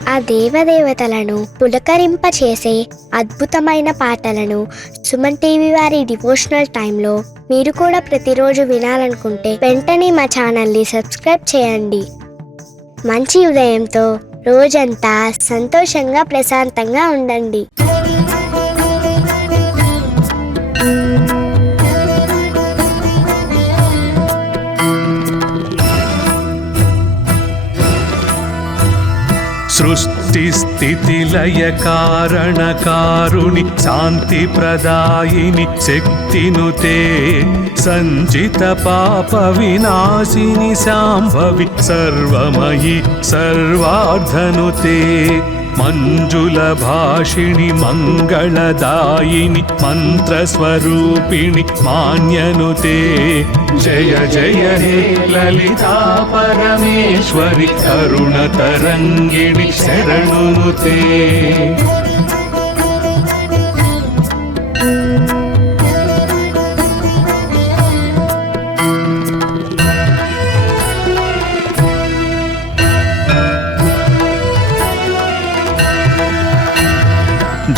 ఆ దేవదేవతలను పులకరింపచేసే అద్భుతమైన పాటలను సుమన్ టీవీ వారి డివోషనల్ టైంలో మీరు కూడా ప్రతిరోజు వినాలనుకుంటే వెంటనే మా ఛానల్ని సబ్స్క్రైబ్ చేయండి. మంచి ఉదయంతో రోజంతా సంతోషంగా ప్రశాంతంగా ఉండండి. సృష్టి స్థితి లయ కారణకారుని శాంతి ప్రదాయిని శక్తినుతే సంచిత పాప వినాశిని శాంభవి సర్వమయి సర్వార్ధనుతే మంజుల భాషిణి మంగళదాయిని మంత్రస్వరూపిణి మాన్యనుతే జయ జయ హే లలితా పరమేశ్వరి కరుణతరంగిణి శరణునుతే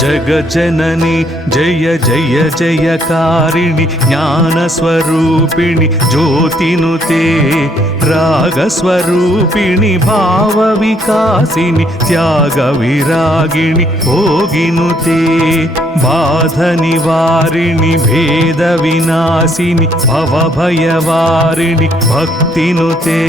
జగజనని జయ జయ జయకారిణి జ్ఞానస్వరూపిణి జ్యోతినుతే రాగస్వరూపిణి భావ వికాసిని త్యాగ విరాగిణి భోగినుతే బాధ నివారిణి భేద వినాశిని భవభయవారిణి భక్తినుతే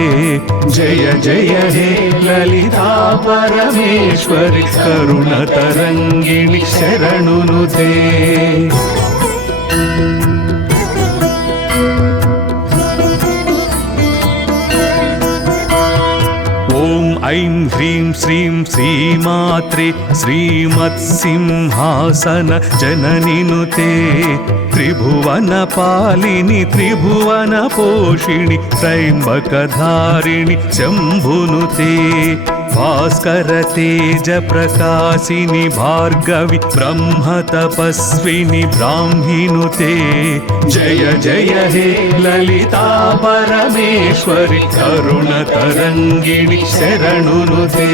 జయ జయ హే లలితా పరమేశ్వరి కరుణతరంగిణి శరణునుతే ఓం ఐం హ్రీం శ్రీం శ్రీమాత్రే శ్రీమత్సింహాసన జననినుతే త్రిభువన పాలిని త్రిభువన పోషిణి త్రైంబకధారిణి శంభునుతే భాస్కర తేజ ప్రకాశిని భార్గవి బ్రహ్మ తపస్విని బ్రాహ్మినుతే జయ జయ హే లలితా పరమేశ్వరి కరుణతరంగిణి శరణునుతే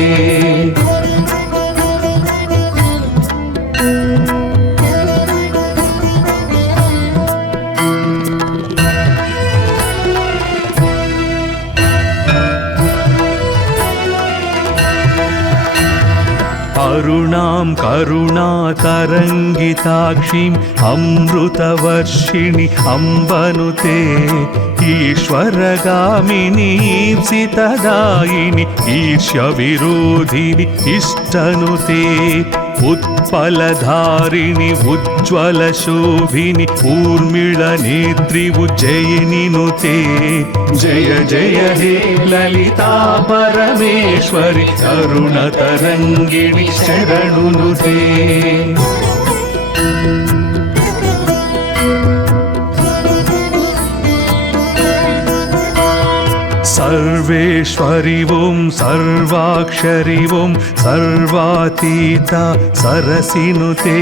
అరుణాం కరుణాతరంగితాక్షిం అమృతవర్షిణి అంబనుతే ఈశ్వరగామిని ఈప్సితదాయిని ఈర్ష్య విరోధిని ఇష్టనుతే ఉత్పలధారిణి ఉజ్వల శోభిని ఊర్మిళ నేత్రి ఉజ్జయినినుతే జయ జయ హే లలితా పరమేశ్వరి కరుణతరంగిణి శరణునుతే సర్వేశ్వరి ఓం సర్వాక్షరి ఓం సర్వాతీత సరసినుతే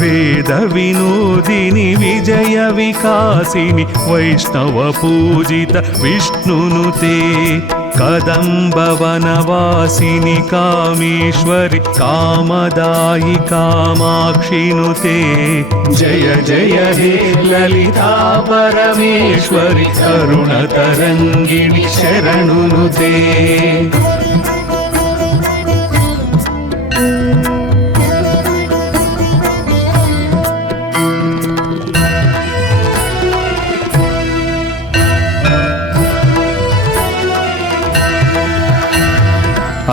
వేద వినోదిని విజయ వికాసిని వైష్ణవ పూజిత విష్ణునుతే కదంబవనవాసిని కామేశ్వరి కామదాయి కామాక్షినుతే జయ జయ హే లలితా పరమేశ్వరి కరుణతరంగిణి శరణునుతే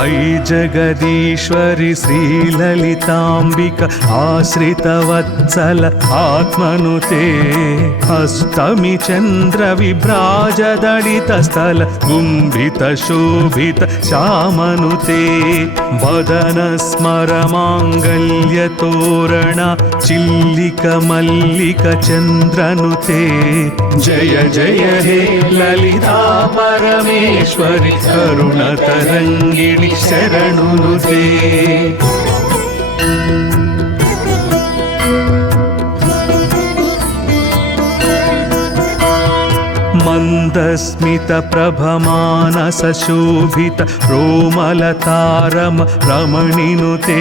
ఐ జగదీశ్వరి శ్రీలలితాంబిక ఆశ్రితవత్సల ఆత్మనుతే అష్టమి చంద్ర విభ్రాజదళిత స్థల గుంభిత శోభిత శ్యామనుతే వదన స్మర మాంగళ్య తోరణ చిల్లిక మల్లిక చంద్రనుతే జయ జయ హే లలితా పరమేశ్వరి కరుణతరంగిణి శరణునుతే मन्दस्मितप्रभमानसशोभित रोमलतारम रमणिनुते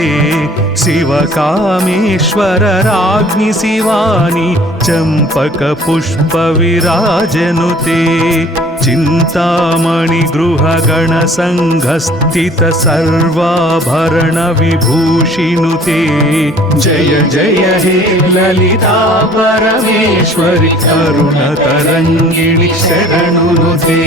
शिवकामेश्वर राज्ञि शिवानी चम्पकपुष्पविराजनुते चिन्तामणि गृहगणसङ्घस्थित सर्वाभरणविभूषिनुते जय जय हे ललिता परमेश्वरि करुणतरङ्गिणि शरणुनुते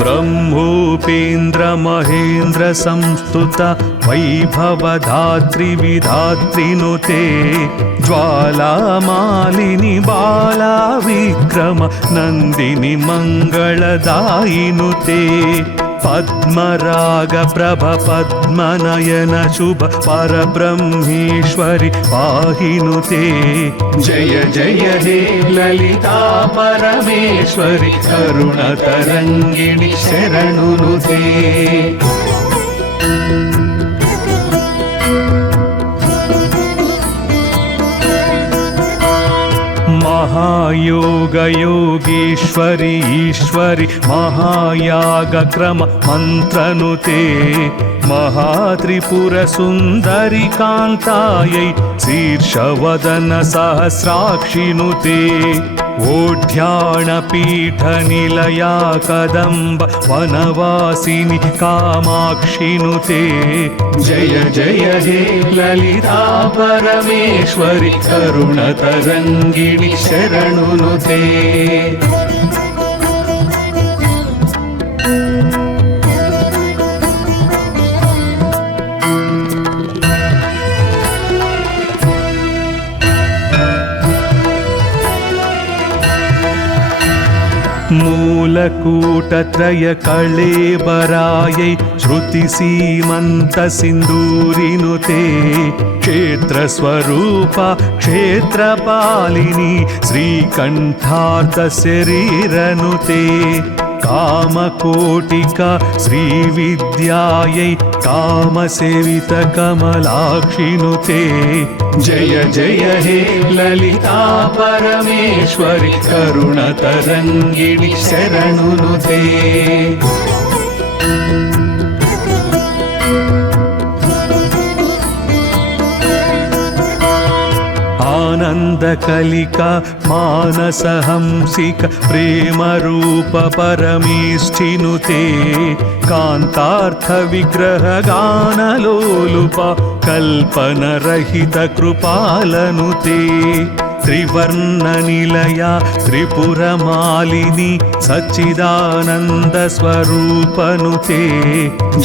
ब्रह्मोपेन्द्र महेन्द्र संस्तुत वैभवधात्री विधात्रिनुते ज्वालामालिनि बाला विक्रम नन्दिनि मङ्गलदायिनुते पद्मराग प्रभ पद्मनयन शुभ परब्रह्मेश्वरि पाहिनुते जय जय हे ललिता परमेश्वरि करुणतरङ्गिणि शरणुनुते महायोग योगेश्वरि ईश्वरि महायागक्रम मन्त्रनुते महात्रिपुर सुन्दरि कान्तायै शीर्षवदन सहस्राक्षिनुते ओढ्याणपीठनिलया कदम्ब वनवासिनि कामाक्षिनुते जय जय हे ललिता परमेश्वरि करुणतरङ्गिणि शरणुनुते मूलकूटत्रय कळेबरायै श्रुतिसीमन्तसिन्दूरिनुते क्षेत्रस्वरूपा क्षेत्रपालिनी श्रीकण्ठार्थशरीरनुते कामकोटिका श्रीविद्यायै कामसेवितकमलाक्षिनुते जय जय हे ललिता परमेश्वरि करुणतरङ्गिणि शरणुनुते आनन्दकलिका मानसहंसिक प्रेमरूप परमेष्ठिनुते कान्तार्थविग्रहगानलोलुप कल्पनरहित कृपालनुते त्रिवर्णनिलया त्रिपुरमालिनी सच्चिदानन्दस्वरूपनुते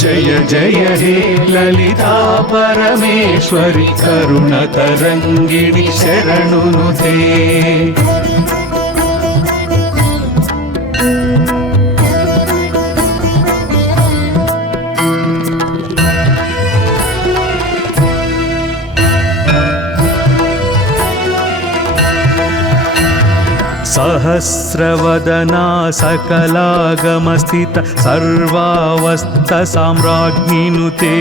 जय जय हे ललिता परमेश्वरि करुणतरङ्गिणि शरणुनुते सहस्रवदना सकलागमस्थित सर्वावस्थसाम्राज्ञिनुते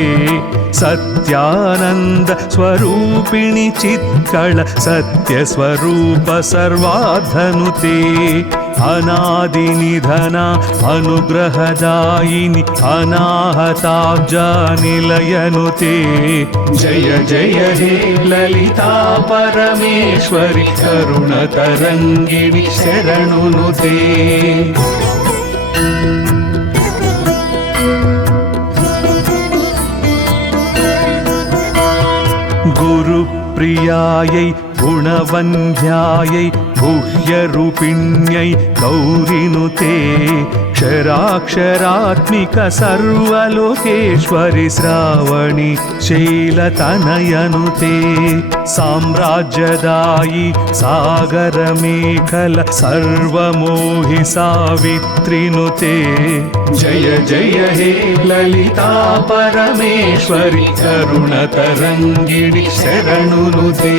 सत्यानन्द स्वरूपिणि चित्कळ सत्यस्वरूप सर्वाधनुते अनादिनिधना अनुग्रहदायिनि अनाहताब्जानिलयनुते जय जय हे ललिता परमेश्वरि करुणतरङ्गिणि शरणुनुते गुरुप्रियायै गुणवन्ध्यायै गुह्यरूपिण्यै गौरिनुते क्षराक्षरात्मिक सर्वलोकेश्वरि श्रावणि शैलतनयनुते साम्राज्यदायि सागरमेखल सर्वमोहि सावित्रिनुते जय जय हे ललिता परमेश्वरि करुणतरङ्गिणि शरणुनुते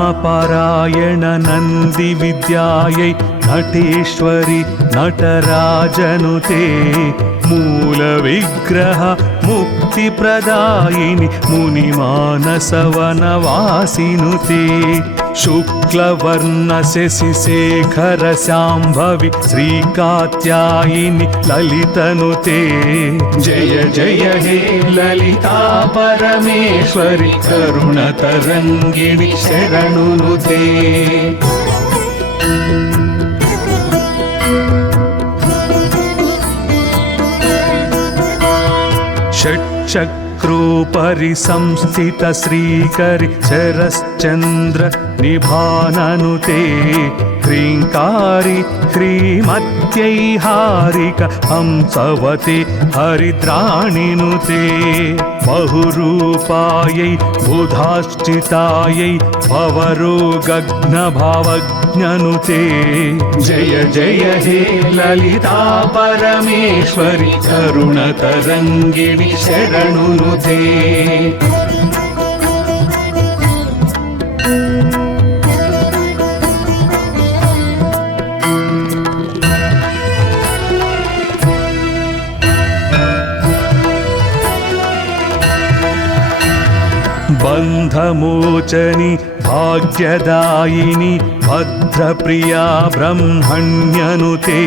नामपारायण नन्दी विद्यायै नटेश्वरि नटराजनुते मूलविग्रह मुक्तिप्रदायिनि मुनिमानसवनवासिनुते शुक्लवर्ण शशिशेखर शाम्भवि श्रीकात्यायिनि ललितनुते जय जय हे ललिता परमेश्वरि करुणतरङ्गिणि शरणुनुते षट्चक्रोपरि संस्थित श्रीकरि शरश्चन्द्र निभाननुते ह्रीङ्कारी ह्रीमत्यै हारिक हंसवते हरिद्राणिनुते बहुरूपायै बुधाश्चितायै भवरोगघ्नभावज्ञनुते जय जय हे ललिता परमेश्वरि करुणतरङ्गिणि शरणुनुते बन्धमोचनि भाग्यदायिनि भद्रप्रिया ब्रह्मण्यनुते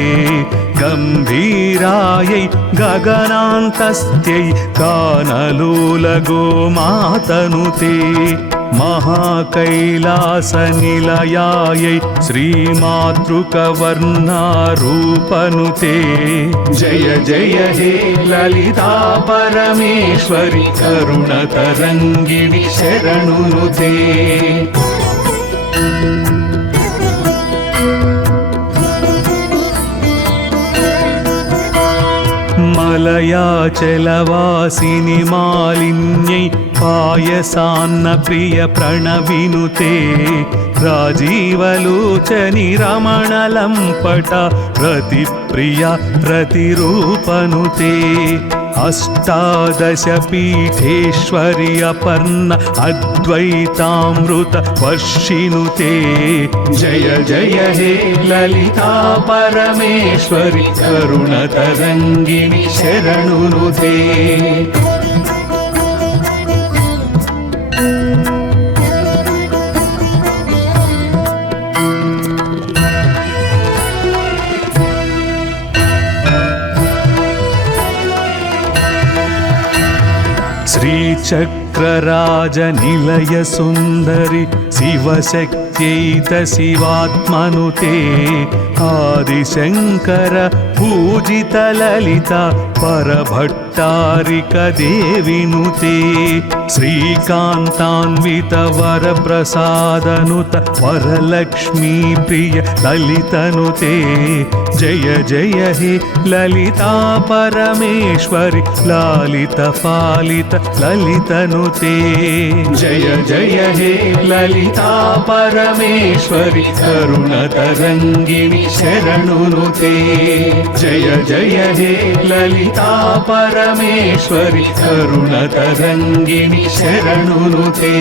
गम्भीरायै गगनान्तस्त्यै गानलोलगोमातनुते महाकैलासनिलयायै श्रीमातृकवर्णारूपनुते जय जय हे ललिता परमेश्वरि करुणतरङ्गिणि शरणुनुते मलयाचलवासिनि मालिन्यै पायसान्न प्रिय प्रणविनुते राजीवलोचनि रमणलम्पट रतिप्रिया रतिरूपनुते अष्टादशपीठेश्वरि अपर्ण अद्वैतामृत वर्षिनुते जय जय हे ललिता परमेश्वरि करुणतरङ्गिणि शरणुनुते श्रीचक्रराजनिलय सुन्दरि शिवशक्त्यैत शिवात्मनुते आदिशङ्कर पूजित ललिता परभट्टारिक देविनुते श्रीकान्तान्वित वरप्रसादनुत वरलक्ष्मी प्रिय ललितनुते जय जय हे ललिता परमेश्वरि लालित पालित ललितनुते जय जय हे ललिता परमेश्वरि करुणतरङ्गिणि शरणुनुते जय जय हे ललिता परमेश्वरि करुणतरङ्गिणि शरणुनुते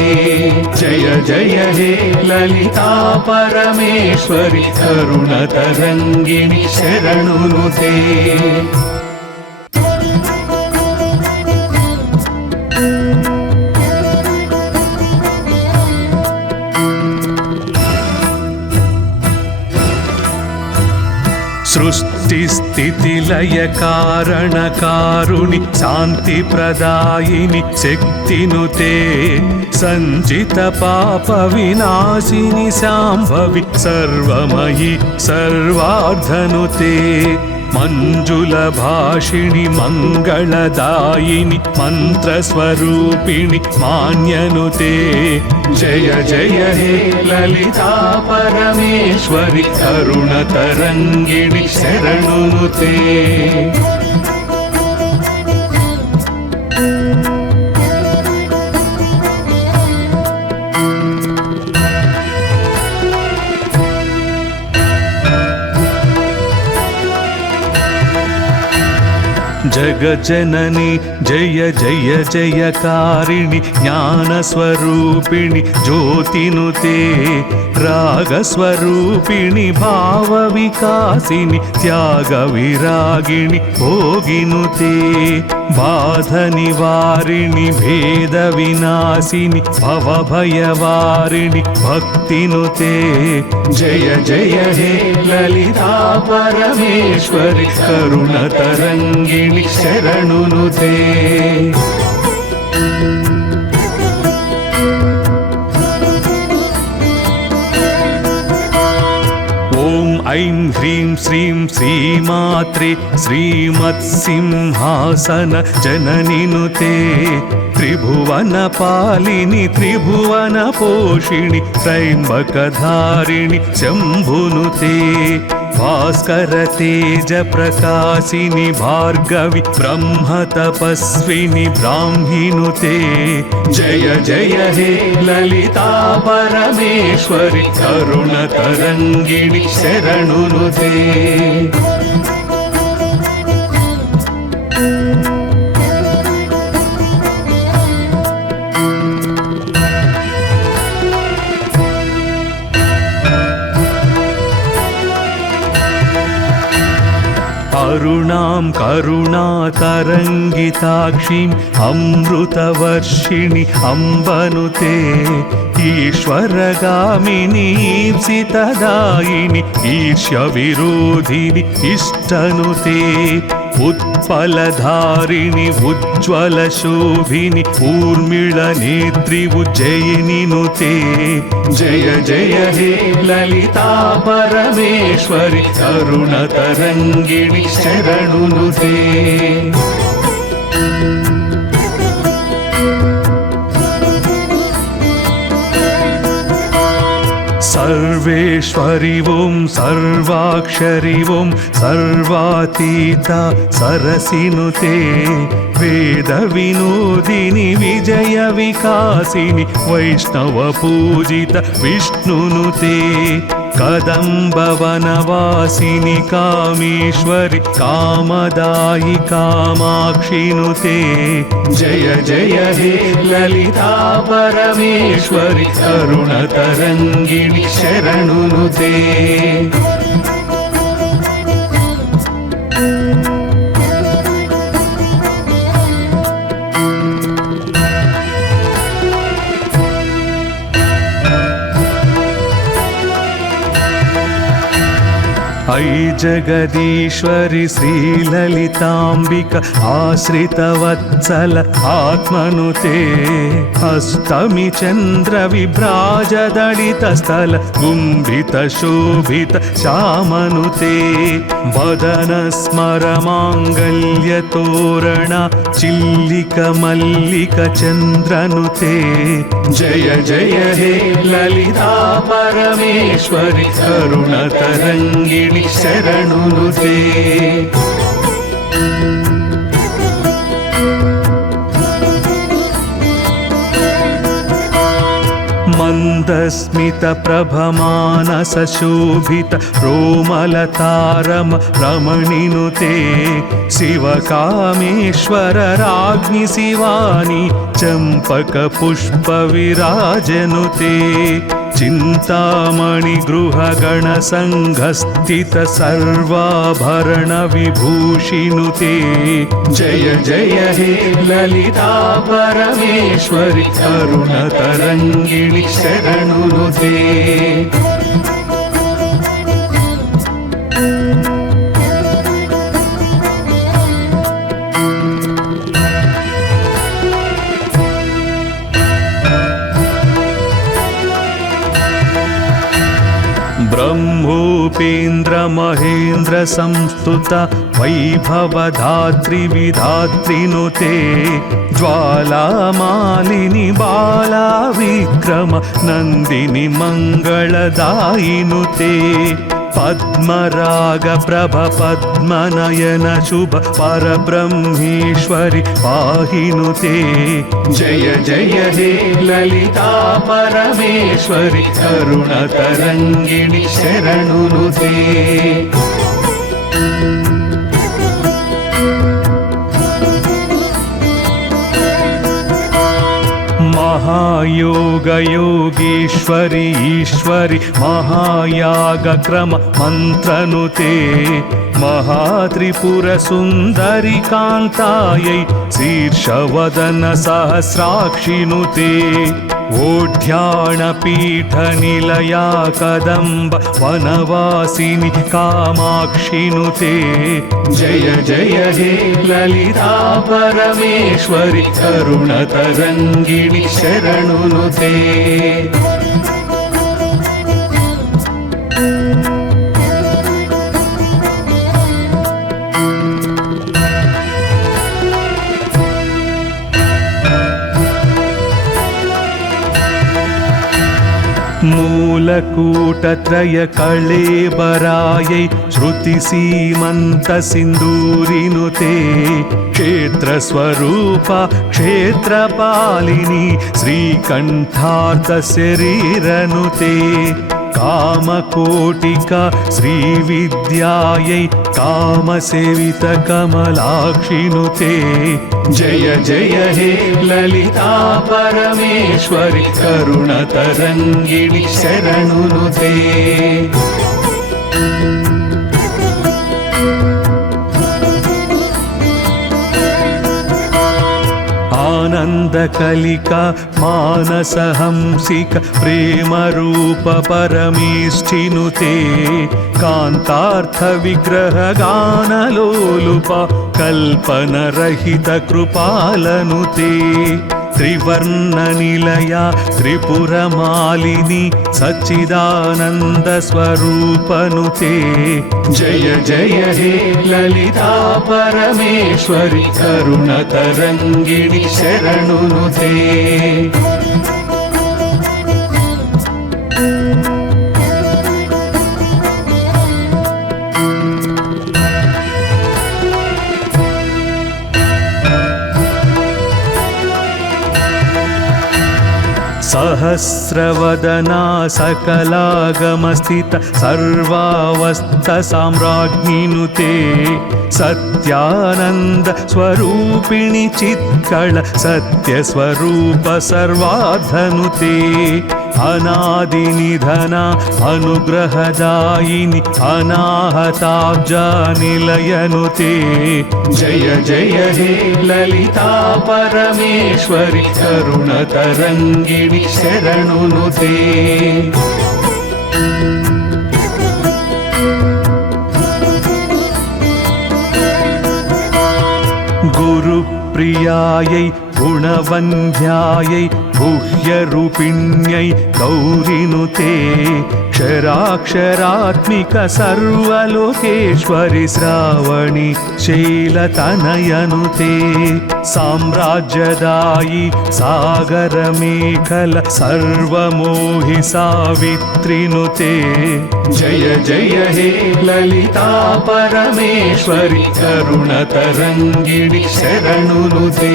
जय जय हे ललिता परमेश्वरि करुणतरङ्गिणि शरणुनुते सृष्टिस्थितिलय कारणकारुणि शान्तिप्रदायिनि शक्तिनुते सञ्चित पापविनाशिनि शाम्भवि सर्वमयि सर्वार्धनुते मञ्जुलभाषिणि मङ्गलदायिनि मन्त्रस्वरूपिणि मान्यनुते जय जय हे ललिता परमेश्वरि करुणतरङ्गिणि शरणुनुते जगज्जननी जय जय जयकारिणि ज्ञानस्वरूपिणि ज्योतिनुते रागस्वरूपिणि भावविकासिनि त्यागविरागिणि भोगिनुते बाधनिवारिणि भेदविनाशिनि भवभयवारिणि भक्तिनुते जय जय हे ललिता परमेश्वरि करुणतरङ्गिणि शरणुनुते ऐं ह्रीं श्रीं श्रीमात्रे श्रीमत्सिंहासन जननिनुते त्रिभुवनपालिनि त्रिभुवनपोषिणि त्रयम्बकधारिणि शम्भुनुते भास्करतेजप्रकाशिनि भार्गवि ब्रह्मतपस्विनि ब्राह्मिनुते जय जय हे ललिता परमेश्वरि करुणतरङ्गिणि शरणुनुते अरुणां करुणातरङ्गिताक्षीम् अमृतवर्षिणि अम्बनुते ईश्वरगामिनि ईप्सितदायिनि ईर्ष्यविरोधिनि इष्टनुते उत्पलधारिणि उज्ज्वलशोभिनि ऊर्मिळनेत्रि उज्जयिनिनुते जय जय हे ललिता परमेश्वरि करुणतरङ्गिणि शरणुनुते सर्वेश्वरि ॐ सर्वाक्षरि ॐ सर्वातीता सरसिनुते वेदविनोदिनि विजयविकासिनि वैष्णवपूजित विष्णुनुते कदम्बवनवासिनि कामेश्वरि कामदायि कामाक्षिनुते जय जय हे ललिता परमेश्वरि करुणतरङ्गिणि शरणुनुते ऐ जगदीश्वरि श्रीललिताम्बिक आश्रितवत्सल आत्मनुते अष्टमी चन्द्रविभ्राजदलितस्थल गुम्भितशोभित श्यामनुते वदनस्मरमाङ्गल्यतोरण चिल्लिकमल्लिकचन्द्रनुते जय जय हे ललिता परमेश्वरि करुणतरङ्गिणि शरणुनुते मन्दस्मितप्रभमानसशोभित रोमलतारम रमणिनुते शिवकामेश्वर राज्ञि शिवानि चम्पकपुष्पविराजनुते चिन्तामणि गृहगणसङ्घस्थित सर्वाभरण विभूषिनुते जय जय हे ललिता परमेश्वरि करुणतरङ्गिणि शरणुनुते ब्रह्मोपेन्द्र महेन्द्र संस्तुत वैभवधात्री विधात्रिनुते ज्वालामालिनि बाला विक्रम नन्दिनि मङ्गलदायिनुते पद्मराग प्रभ पद्मनयन शुभ परब्रह्मेश्वरि पाहिनुते जय जय हे ललिता परमेश्वरि करुणतरङ्गिणि शरणुनुते महायोगयोगीश्वरि ईश्वरि महायागक्रम मन्त्रनुते महात्रिपुरसुन्दरि कान्तायै शीर्षवदन सहस्राक्षिनुते ओढ्याणपीठनिलया कदम्ब वनवासिनि कामाक्षिनुते जय जय हे ललिता परमेश्वरि करुणतरङ्गिणि शरणुनुते मूलकूटत्रय कळेबरायै श्रुतिसीमन्तसिन्दूरिनुते क्षेत्रस्वरूपा क्षेत्रपालिनी श्रीकण्ठार्थशरीरनुते कामकोटिका श्रीविद्यायै कामसेवितकमलाक्षिनुते जय जय हे ललिता परमेश्वरि करुणतरङ्गिणि शरणुनुते आनन्दकलिका मानसहंसिक प्रेमरूप परमेष्ठिनुते कान्तार्थविग्रहगानलोलुप कल्पनरहित कृपालनुते त्रिवर्णनिलया त्रिपुरमालिनी सच्चिदानन्दस्वरूपनुते जय जय हे ललिता परमेश्वरि करुणतरङ्गिणि शरणुनुते सहस्रवदना सकलागमस्थित सर्वावस्थसाम्राज्ञिनुते सत्यानन्द स्वरूपिणि चित्कळ सत्यस्वरूप सर्वाधनुते अनादिनिधना अनुग्रहदायिनि अनाहताब्जानिलयनुते जय जय हे ललिता परमेश्वरि करुणतरङ्गिणि शरणुनुते गुरुप्रियायै गुणवन्ध्यायै गुह्यरूपिण्यै गौरिनुते क्षराक्षरात्मिक सर्वलोकेश्वरि श्रावणि शैलतनयनुते साम्राज्यदायि सागरमेखल सर्वमोहि सावित्रिनुते जय जय हे ललिता परमेश्वरि करुणतरङ्गिणि शरणुनुते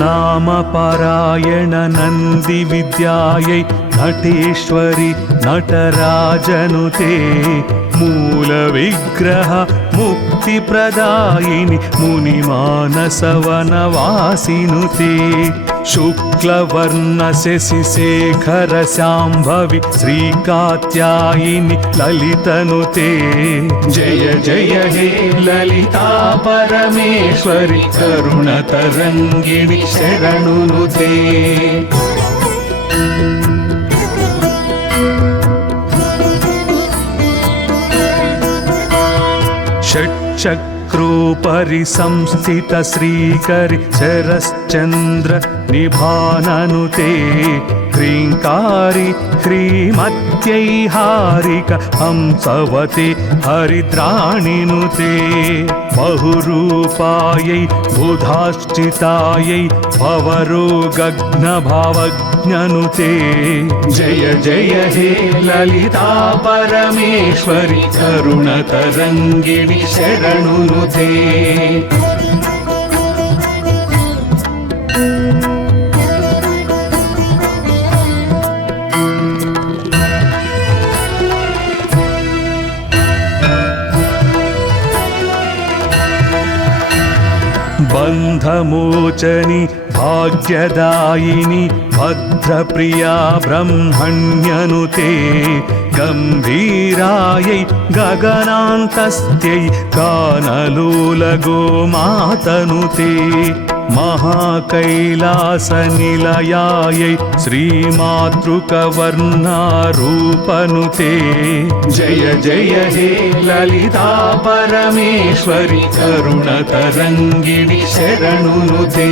नामपारायण नन्दी विद्यायै नटेश्वरि नटराजनुते मूलविग्रह मुक्तिप्रदायिनि मुनिमानसवनवासिनुते शुक्लवर्ण शशिशेखर शाम्भवि श्रीकात्यायिनि ललितनुते जय जय हे ललिता परमेश्वरि करुणतरङ्गिणि शरणुनुते षट्चक्रोपरि संस्थित श्रीकरि शरश्चन्द्र निभाननुते ह्रीङ्कारी ह्रीमत्यै हारिक हंसवते हरिद्राणिनुते बहुरूपायै बुधाश्चितायै भवरोगघ्नभावज्ञनुते जय जय हे ललिता परमेश्वरि करुणतरङ्गिणि शरणुनुते बन्धमोचनि भाग्यदायिनि भद्रप्रिया ब्रह्मण्यनुते गम्भीरायै गगनान्तस्त्यै कानलोलगोमातनुते महाकैलासनिलयायै श्रीमातृकवर्णारूपनुते जय जय हे ललिता परमेश्वरि करुणतरङ्गिणि शरणुनुते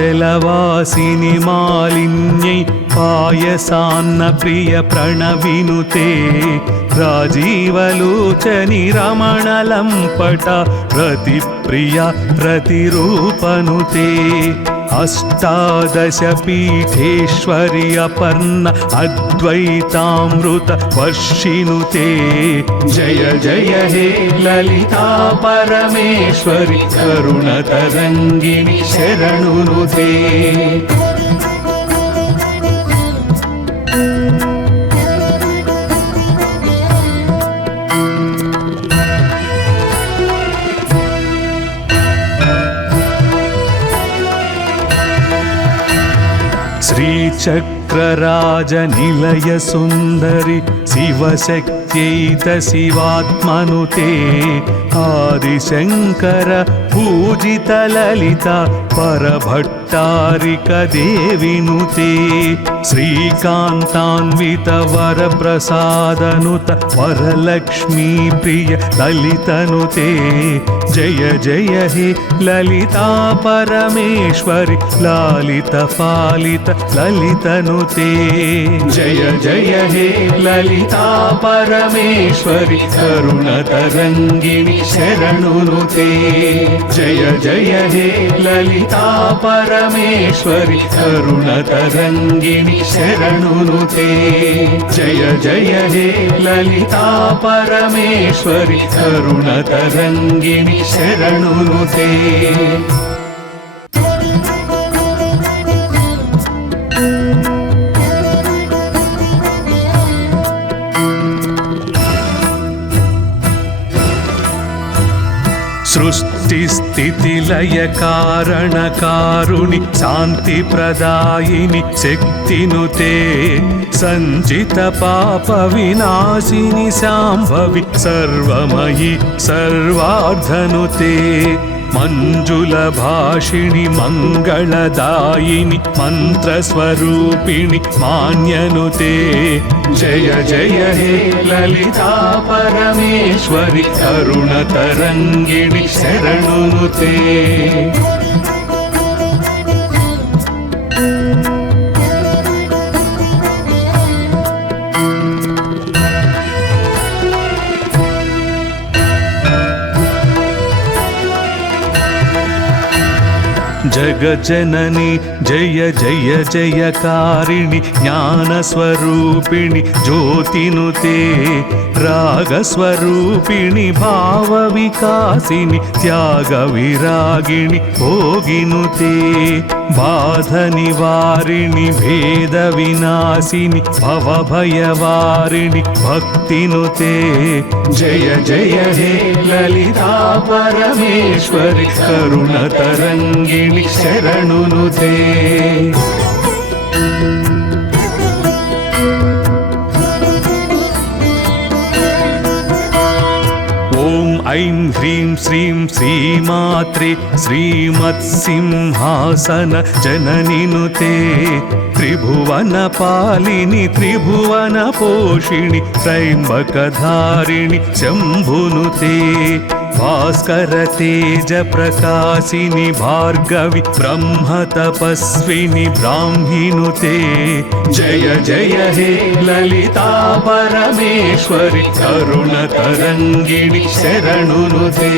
मलयाचलवासिनि मालिन्यै पायसान्न प्रिय प्रणविनुते राजीवलोचनि रमणलम्पट रतिप्रिया रतिरूपनुते अष्टादशपीठेश्वरि अपर्ण अद्वैतामृत वर्षिनुते जय जय हे ललिता परमेश्वरि करुणतरङ्गिणि शरणुनुते श्रीचक्रराजनिलयसुन्दरि शिवशक्त्यैतशिवात्मनुते आदिशङ्कर पूजितललिता परभट्टारिकदेविनुते श्रीकान्तान्वितवरप्रसादनुत वरलक्ष्मीप्रिय ललितनुते जय जय हे ललिता परमेश्वरि लालितपालित ललितनुते जय जय हे ललिता परमेश्वरि करुणतरङ्गिणि शरणुनुते जय जय हे ललिता परमेश्वरि करुणतरङ्गिणि शरणुनुते जय जय हे ललिता परमेश्वरि करुणतरङ्गिणि शरणुनुते सृष्टिस्थितिलयकारणकारुणि शान्तिप्रदायिनि शक्तिनुते सञ्चितपापविनाशिनि शाम्भवि सर्वमयि सर्वार्धनुते मञ्जुलभाषिणि मङ्गलदायिनि मन्त्रस्वरूपिणि मान्यनुते जय जय हे ललिता परमेश्वरि करुणतरङ्गिणि शरणुनुते जगज्जननि जय जय जयकारिणि ज्ञानस्वरूपिणि ज्योतिनुते रागस्वरूपिणि भावविकासिनि त्यागविरागिणि भोगिनुते बाधनिवारिणि भेदविनाशिनि भवभयवारिणि भक्तिनुते जय जय हे ललिता परमेश्वरि करुणतरङ्गिणि शरणुनुते ऐं ह्रीं श्रीं श्रीमात्रे श्रीमत्सिंहासन जननिनुते त्रिभुवनपालिनि त्रिभुवनपोषिणि त्रयम्बकधारिणि शम्भुनुते भास्कर तेज प्रकाशिनि भार्गवि ब्रह्म तपस्विनि ब्राह्मिनुते जय जय हे ललिता परमेश्वरि करुणतरङ्गिणि शरणुनुते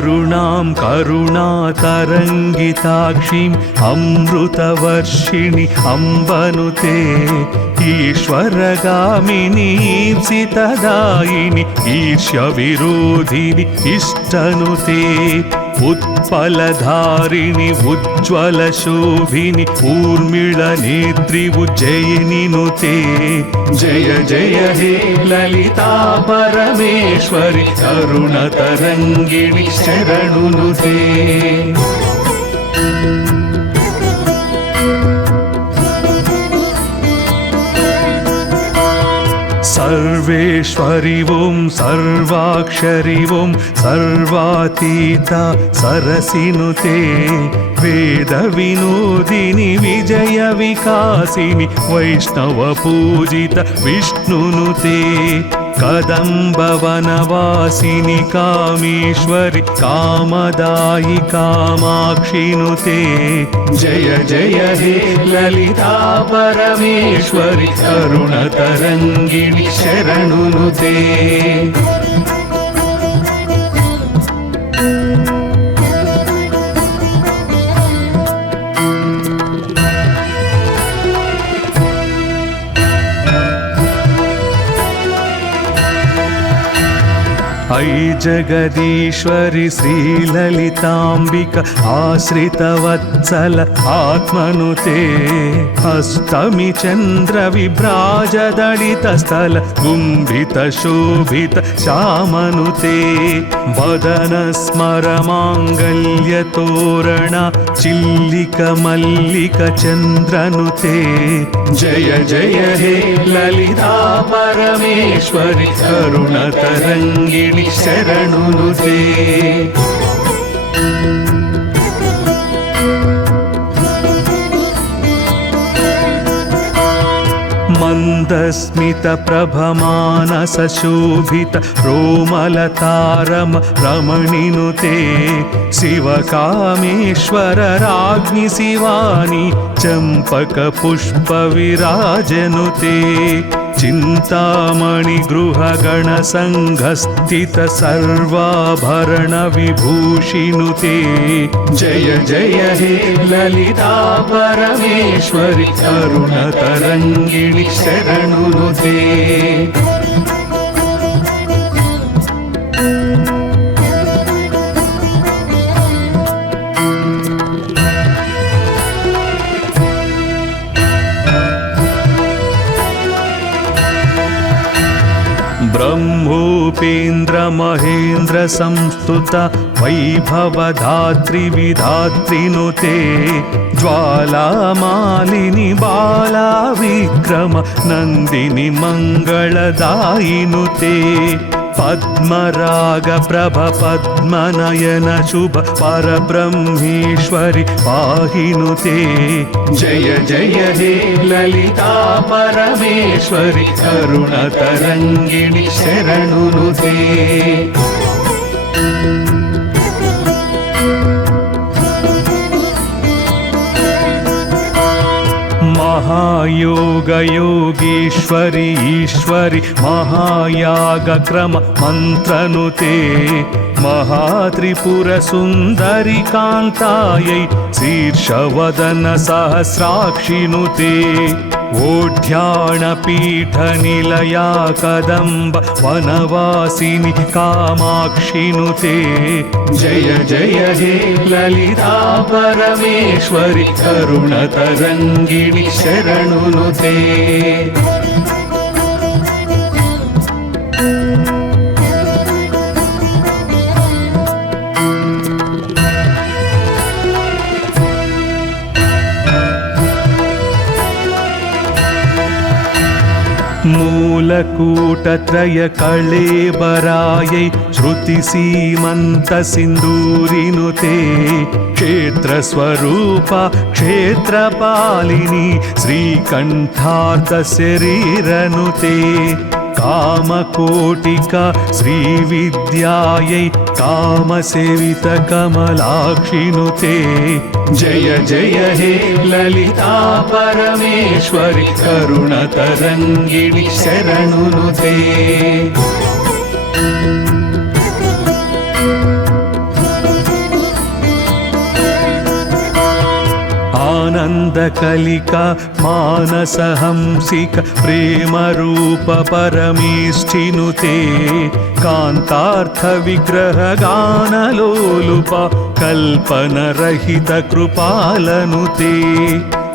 अरुणां करुणातरङ्गिताक्षीम् अमृतवर्षिणि अम्बनुते ईश्वरगामिनी ईप्सितदायिनि ईर्ष्यविरोधिनि इष्टनुते उत्पलधारिणि उज्ज्वलशोभिनि ऊर्मिळनेत्रि उज्जयिनि नुते जय जय हे ललिता परमेश्वरि करुणतरङ्गिणि शरणुनुते सर्वेश्वरि ॐ सर्वाक्षरि ॐ सर्वातीता सरसिनुते वेदविनोदिनि विजयविकासिनि वैष्णवपूजित विष्णुनुते कदम्बवनवासिनि कामेश्वरि कामदायि कामाक्षिनुते जय जय हे ललिता परमेश्वरि करुणतरङ्गिणि शरणुनुते ऐ जगदीश्वरि श्रीललिताम्बिक आश्रितवत्सल आत्मनुते अष्टमी चन्द्रविभ्राजदलितस्थल गुम्भितशोभित श्यामनुते वदनस्मरमाङ्गल्यतोरण चिल्लिकमल्लिकचन्द्रनुते जय जय हे ललिता परमेश्वरि करुणतरङ्गिणि शरणुनुते मन्दस्मितप्रभमानसशोभित रोमलतारम रमणिनुते शिवकामेश्वर राज्ञि शिवानि चम्पकपुष्पविराजनुते चिन्तामणि गृहगणसङ्घस्थित सर्वाभरणविभूषिनुते जय जय हे ललिता परमेश्वरि करुणतरङ्गिणि शरणुनुते ब्रह्मोपेन्द्र महेन्द्र संस्तुत वैभवधात्री विधात्रिनुते ज्वालामालिनि बाला विक्रम नन्दिनि मङ्गलदायिनुते पद्मराग प्रभ पद्मनयन शुभ परब्रह्मेश्वरि पाहिनुते जय जय हे ललिता परमेश्वरि करुणतरङ्गिणि शरणुनुते महायोग योगेश्वरि ईश्वरि महायागक्रम मन्त्रनुते महात्रिपुर सुन्दरि कान्तायै शीर्षवदन सहस्राक्षिनुते ओढ्याणपीठनिलया कदम्ब वनवासिनि कामाक्षिनुते जय जय हे ललिता परमेश्वरि करुणतरङ्गिणि शरणुनुते मूलकूटत्रय कळेबरायै श्रुतिसीमन्तसिन्दूरिनुते क्षेत्रस्वरूपा क्षेत्रपालिनी श्रीकण्ठार्थशरीरनुते कामकोटिका श्रीविद्यायै कामसेवितकमलाक्षिनुते जय जय हे ललिता परमेश्वरि करुणतरङ्गिणि शरणुनुते ఆనందకలిక మానసహంసిక ప్రేమరూప పరమేష్ఠినుతే కాంతార్థ విగ్రహ గానలోలుప కల్పనరహిత కృపాలనుతే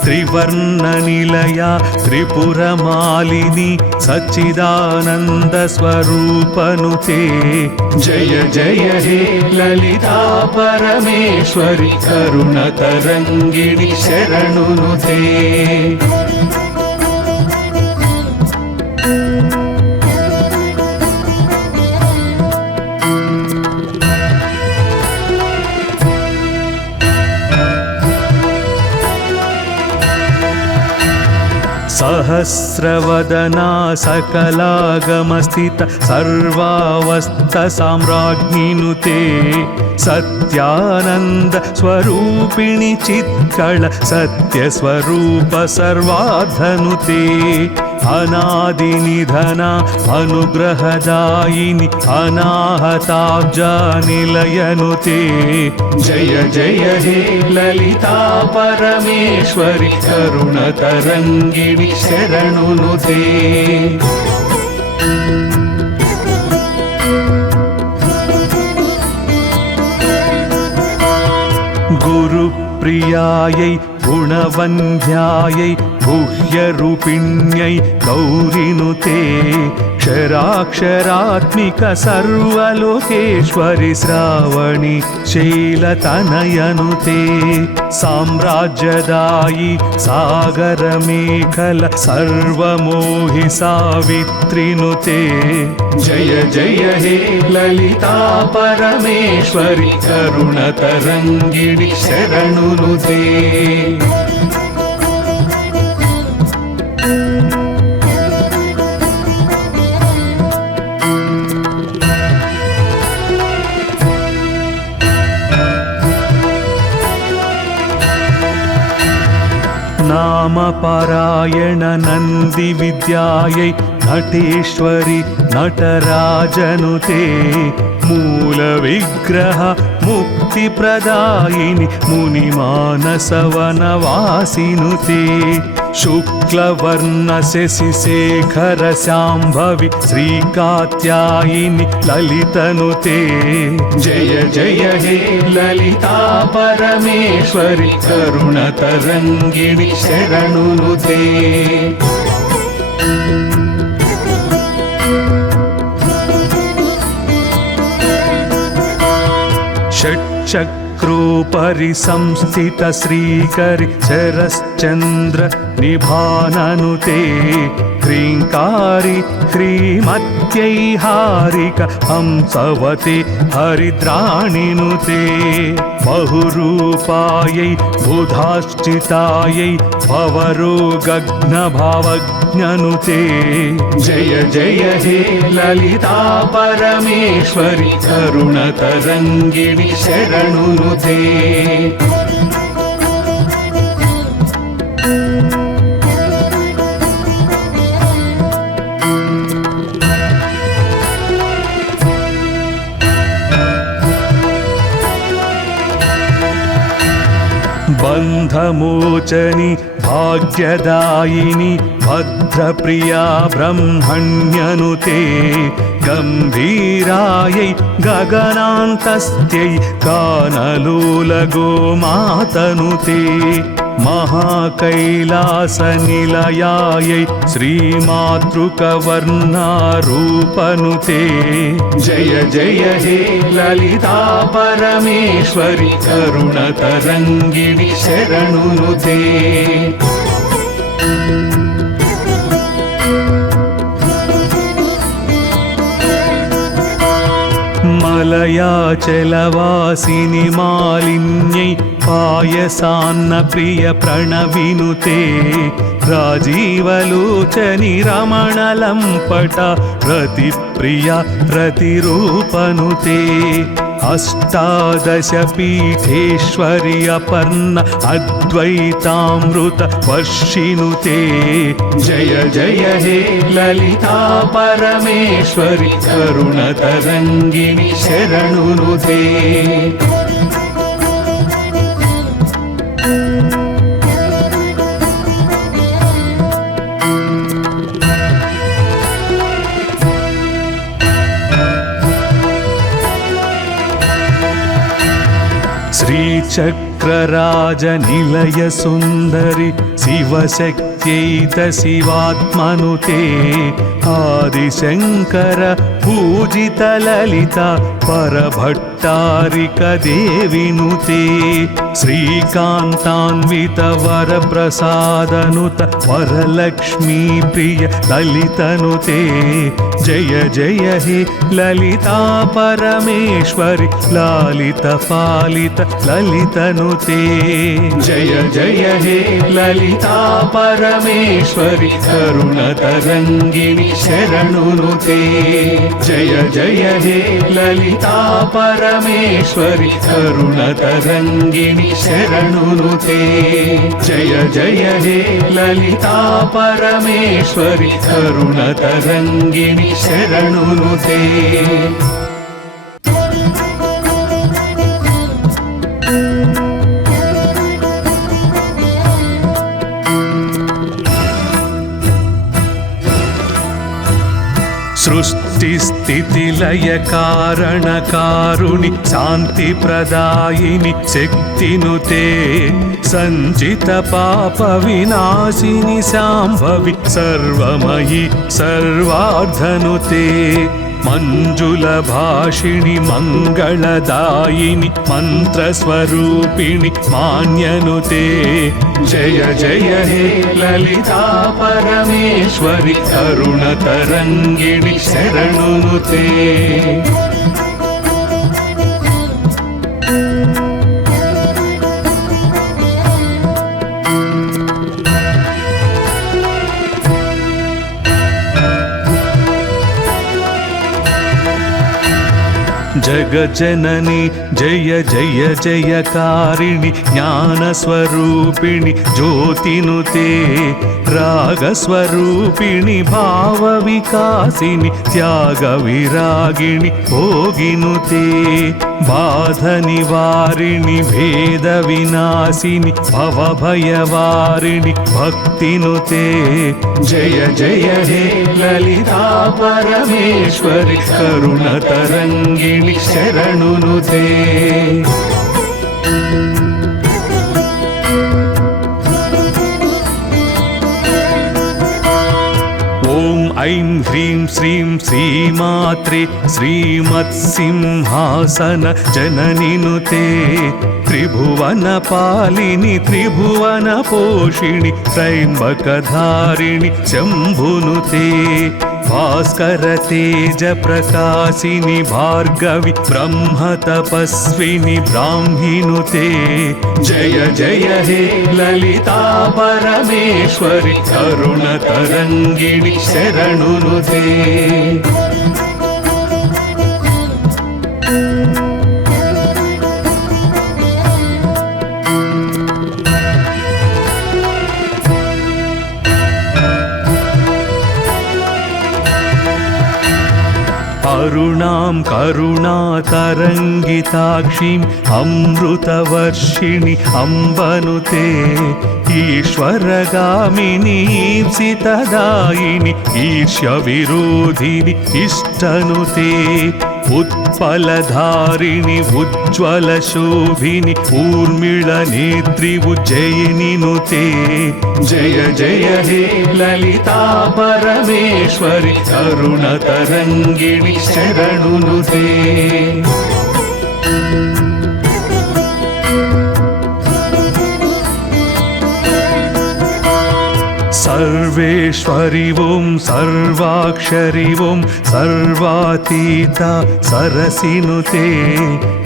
త్రివర్ణ నిలయ త్రిపురమాలిని సచ్చిదానంద స్వరూపనుతే జయ జయ హే లలితా పరమేశ్వరి కరుణ తరంగిణి శరణునుతే सहस्रवदना सकलागमस्थित सर्वावस्थ साम्राज्ञिनुते सत्यानंद स्वरूपिणि चित्कळ सत्यस्वरूप सर्वाधनुते अनादि निधन अनुग्रहदायिनि अनाहताब्जा निलयनुते जय जय हे ललिता परमेश्वरि करुण तरंगिणि शरणुनुते गुरुप्रियायै गुणवन्ध्यायै गुह्यरूपिण्यै गौरिनुते क्षराक्षरात्मिक सर्वलोकेश्वरि श्रावणि शीलतनयनुते साम्राज्यदायि सागरमेखल सर्वमोहि सावित्रिनुते जय जय हे ललिता परमेश्वरि करुणतरङ्गिणि शरणुनुते नामपारायण नन्दी विद्यायै नटेश्वरि नटराजनुते मूलविग्रह मुक्तिप्रदायिनि मुनिमानसवनवासिनुते शुक्लवर्ण शशिशेखर शाम्भवि श्रीकात्यायिनि ललितनुते जय जय हे ललिता परमेश्वरि करुणतरङ्गिणि शरणुनुते षट्चक्रोपरि संस्थित श्रीकरि शरश्चन्द्र निभाननुते ह्रीङ्कारी ह्रीमत्यै हारिक हंसवते हरिद्राणिनुते बहुरूपायै बुधाश्चितायै भवरोगघ्नभावज्ञनुते जय जय हे ललिता परमेश्वरि करुणतरङ्गिणि शरणुनुते बन्धमोचनि भाग्यदायिनि भद्रप्रिया ब्रह्मण्यनुते गम्भीरायै गगनान्तस्त्यै गानलोलगोमातनुते महाकैलासनिलयायै श्रीमातृकवर्णारूपनुते जय जय हे ललिता परमेश्वरि करुणतरङ्गिणि शरणुनुते मलयाचलवासिनि मालिन्यै पायसान्न प्रिय प्रणविनुते राजीवलोचनि रमणलम्पट रतिप्रिया रतिरूपनुते अष्टादश पीठेश्वरि अपर्ण अद्वैतामृत वर्षिनुते जय जय हे ललिता परमेश्वरि करुणतरङ्गिणि शरणुनुते श्रीचक्रराजनिलय सुन्दरि शिवशक्त्यैत शिवात्मनुते आदिशङ्कर पूजित ललिता परभट्टारिक देविनुते श्रीकान्तान्वित वरप्रसादनुत वरलक्ष्मी प्रिय ललितनुते जय जय हे ललिता परमेश्वरि लालित पालित ललितनुते जय जय हे ललिता परमेश्वरि करुणतरङ्गिणि शरणुनुते जय जय हे ललिता परमेश्वरि करुणतरङ्गिणि शरणुनुते जय जय हे ललिता परमेश्वरि करुणतरङ्गिणि शरणुनुते सृष्टिस्थितिलय कारणकारुणि शान्तिप्रदायिनि शक्तिनुते सञ्चित पाप विनाशिनि शाम्भवि सर्वमयि सर्वार्धनुते मञ्जुलभाषिणि मङ्गलदायिनि मन्त्रस्वरूपिणि मान्यनुते जय जय हे ललिता परमेश्वरि करुणतरङ्गिणि शरणुनुते जगज्जननी जय जय जयकारिणि ज्ञानस्वरूपिणि ज्योतिनुते रागस्वरूपिणि भावविकासिनि त्यागविरागिणि भोगिनुते बाधनिवारिणि भेदविनाशिनि भवभयवारिणि भक्तिनुते जय जय हे ललिता परमेश्वरि करुणतरङ्गिणि शरणुनुते ऐं ह्रीं श्रीं श्रीमात्रे श्रीमत्सिंहासन जननिनुते त्रिभुवनपालिनि त्रिभुवनपोषिणि त्रयम्बकधारिणि शम्भुनुते भास्कर तेज प्रकाशिनि भार्गवि ब्रह्म तपस्विनि ब्राह्मिनुते जय जय हे ललिता परमेश्वरि करुणतरङ्गिणि शरणुनुते अरुणां करुणातरङ्गिताक्षीं अमृतवर्षिणि अम्बनुते ईश्वरगामिनी ईप्सितदायिनि ईर्ष्यविरोधिनि इष्टनुते उत्पलधारिणि उज्ज्वलशोभिनि ऊर्मिळनेत्रि उज्जयिनिनुते जय जय हे ललिता परमेश्वरि करुणतरङ्गिणि शरणुनुते सर्वेश्वरि ॐ सर्वाक्षरि ॐ सर्वातीता सरसिनुते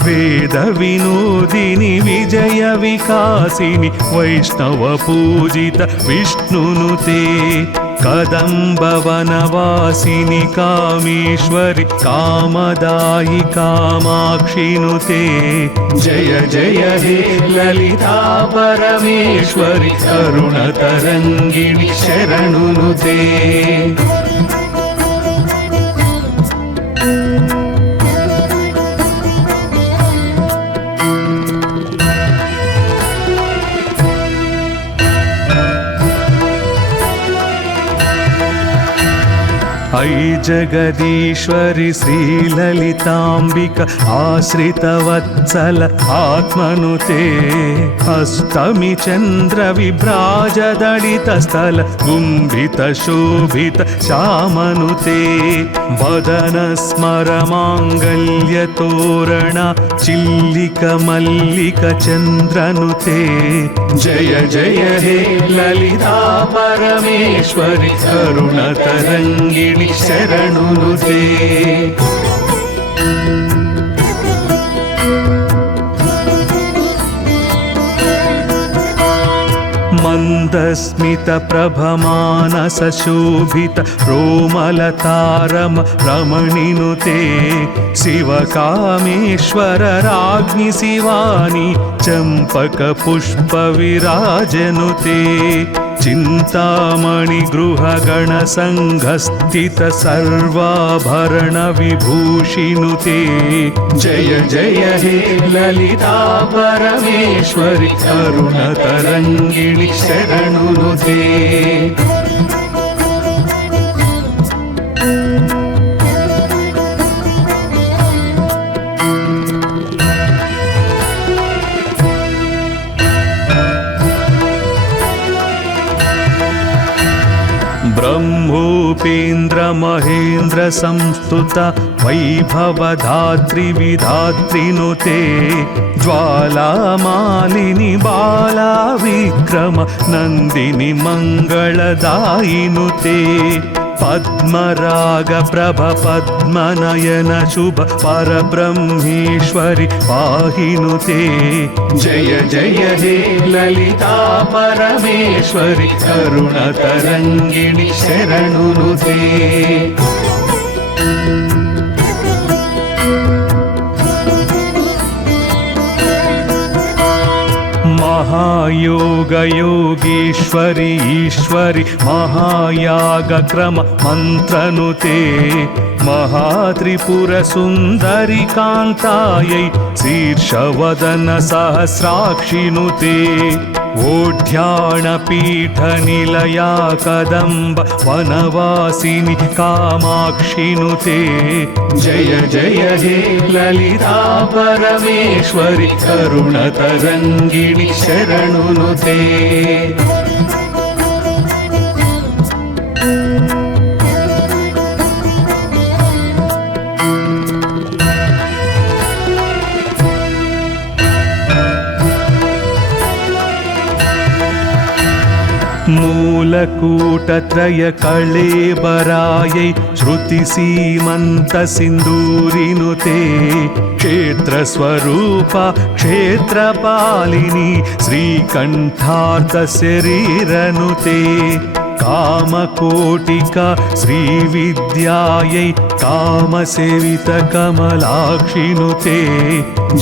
वेदविनोदिनि विजयविकासिनि वैष्णवपूजित विष्णुनुते कदम्बवनवासिनि कामेश्वरि कामदायि कामाक्षिनुते जय जय हे ललिता परमेश्वरि करुणतरङ्गिणि शरणुनुते ऐ जगदीश्वरि श्रीललिताम्बिक आश्रितवत्सल आत्मनुते अष्टमी चन्द्रविभ्राजदलितस्थल गुम्भितशोभित श्यामनुते वदनस्मरमाङ्गल्यतोरण चिल्लिकमल्लिकचन्द्रनुते जय जय हे ललिता परमेश्वरि करुणतरङ्गिणि शरणुनुते मन्दस्मितप्रभमानसशोभित रोमलतारम रमणिनुते शिवकामेश्वर राज्ञि शिवानि चम्पकपुष्पविराजनुते चिन्तामणि गृहगणसङ्घस्थित सर्वाभरण विभूषिनुते जय जय हे ललिता परमेश्वरि करुणतरङ्गिणि शरणुनुते ब्रह्मोपेन्द्र महेन्द्र संस्तुत वैभवधात्री विधात्रिनुते ज्वालामालिनि बाला विक्रम नन्दिनि मङ्गलदायिनुते पद्मराग प्रभ पद्मनयन शुभ परब्रह्मेश्वरि पाहिनुते जय जय हे ललिता परमेश्वरि करुणतरङ्गिणि शरणुनुते महायोगयोगीश्वरि ईश्वरि महायागक्रम मन्त्रनुते महात्रिपुरसुन्दरि कान्तायै शीर्षवदन सहस्राक्षिनुते ओढ्याणपीठनिलया कदम्ब वनवासिनि कामाक्षिनुते जय जय हे ललिता परमेश्वरि करुणतरङ्गिणि शरणुनुते मूलकूटत्रय कळेबरायै श्रुतिसीमन्तसिन्दूरिनुते क्षेत्रस्वरूप क्षेत्रपालिनी श्रीकण्ठार्थशरीरनुते कामकोटिका श्रीविद्यायै कामसेवितकमलाक्षिनुते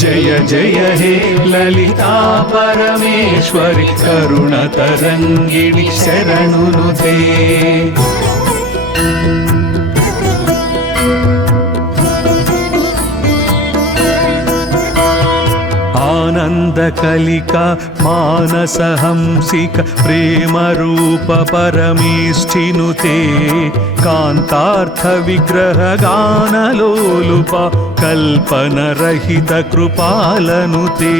जय जय हे ललिता परमेश्वरि करुणतरङ्गिणि शरणुनुते आनन्दकलिका मानसहंसिक प्रेमरूप परमेष्ठिनुते कान्तार्थविग्रहगानलोलुप कल्पनरहित कृपालनुते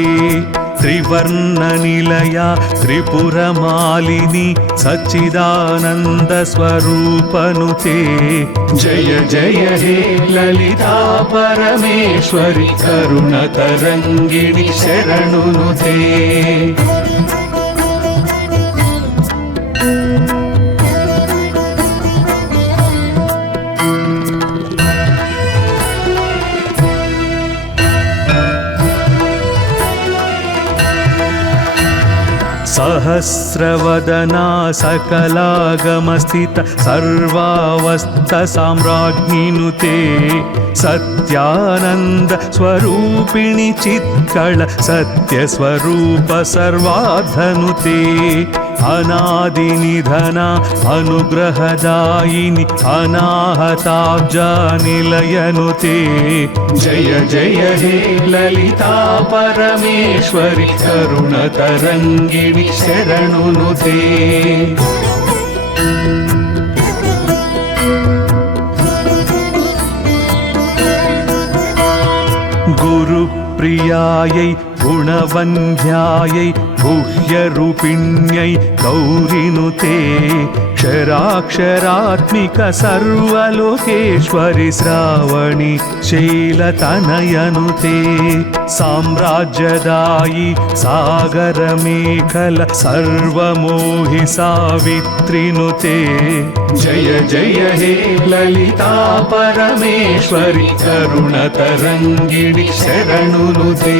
त्रिवर्णनिलया त्रिपुरमालिनी सच्चिदानन्दस्वरूपनुते जय जय हे ललिता परमेश्वरि करुणतरङ्गिणि शरणुनुते सहस्रवदना सकलागमस्थित सर्वावस्थसाम्राज्ञिनुते सत्यानन्द स्वरूपिणि चित्कळ सत्यस्वरूप सर्वाधनुते अनादिनिधना अनुग्रहदायिनि अनाहताब्जानिलयनुते जय जय हे ललिता परमेश्वरि करुणतरङ्गिणि शरणुनुते प्रियायै गुणवन्ध्यायै गुह्यरूपिण्यै गौरिनुते क्षराक्षरात्मिक सर्वलोकेश्वरि श्रावणि शैलतनयनुते साम्राज्यदायि सागरमेखल सर्वमोहि सावित्रिनुते जय जय हे ललिता परमेश्वरि करुणतरङ्गिणि शरणुनुते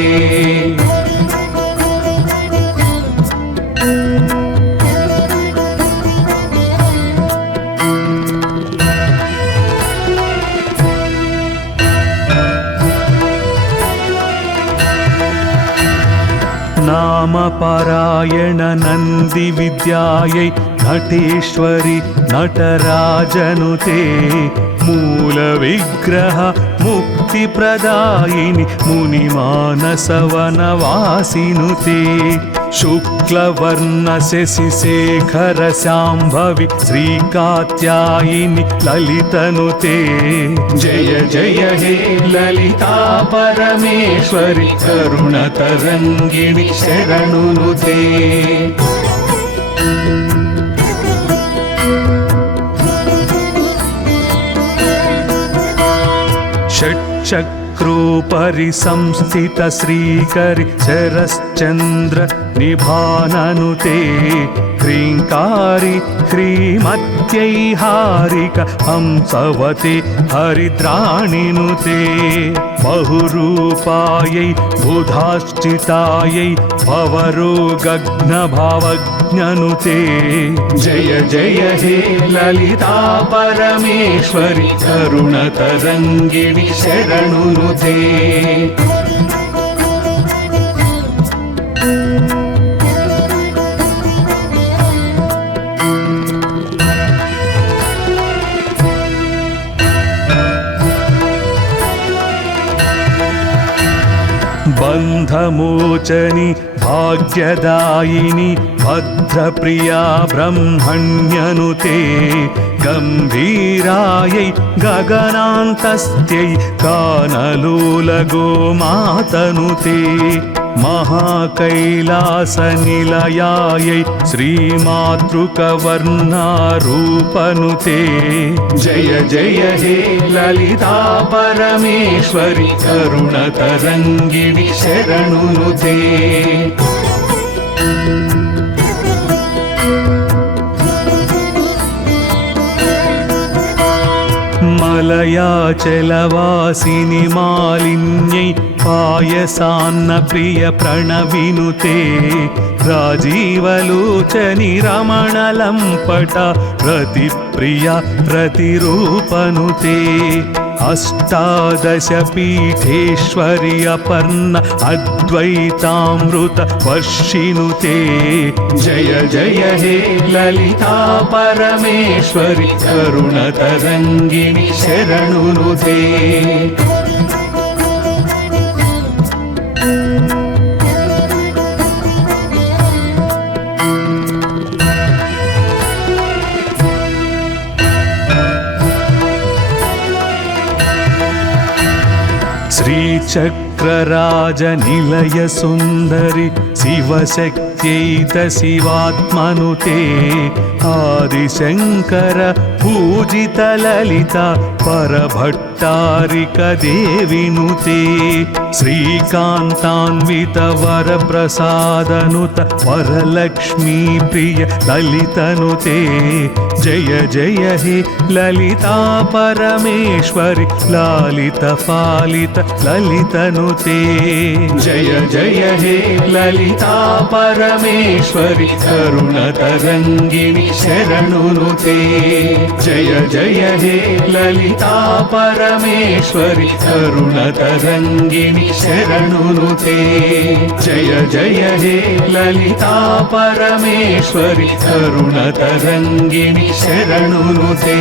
नामपारायण नन्दी विद्यायै नटेश्वरि नटराजनुते मूलविग्रह मुक्तिप्रदायिनि मुनिमानसवनवासिनुते शुक्लवर्ण शशिशेखर शाम्भवि श्रीकात्यायिनि ललितनुते जय जय हे ललिता परमेश्वरि करुणतरङ्गिणि शरणुनुते षट्चक्रोपरि संस्थित श्रीकरि शरश्चन्द्र निभाननुते ह्रीङ्कारी ह्रीमत्यै हारिक हंसवते हरिद्राणिनुते बहुरूपायै बुधाश्चितायै भवरोगघ्नभावज्ञनुते जय जय हे ललिता परमेश्वरि करुणतरङ्गिणि शरणुनुते बन्धमोचनि भाग्यदायिनि भद्रप्रिया ब्रह्मण्यनुते गम्भीरायै गगनान्तस्त्यै कानलोलगोमातनुते महाकैलासनिलयायै श्रीमातृकवर्णारूपनुते जय जय हे ललिता परमेश्वरि करुणतरङ्गिणि शरणुनुते मलयाचलवासिनि मालिन्यै पायसान्न प्रिय प्रणविनुते राजीवलोचनि रमणलम्पट रतिप्रिया रतिरूपनुते अष्टादश पीठेश्वरि अपर्ण अद्वैतामृत वर्षिनुते जय जय हे ललिता परमेश्वरि करुणतरङ्गिणि शरणुनुते श्रीचक्रराजनिलय सुन्दरि शिवशक्त्यैत शिवात्मनुते आदिशङ्कर पूजित ललिता परभट्टारिक देविनुते श्रीकान्तान्वित वरप्रसादनुत वरलक्ष्मी प्रिय ललितनुते जय जय हे ललिता परमेश्वरि लालित पालित ललितनुते जय जय हे ललिता परमेश्वरि करुणतरङ्गिणि शरणुनुते जय जय हे ललिता परमेश्वरि करुणतरङ्गिणि शरणुनुते जय जय हे ललिता परमेश्वरि करुणतरङ्गिणि शरणुनुते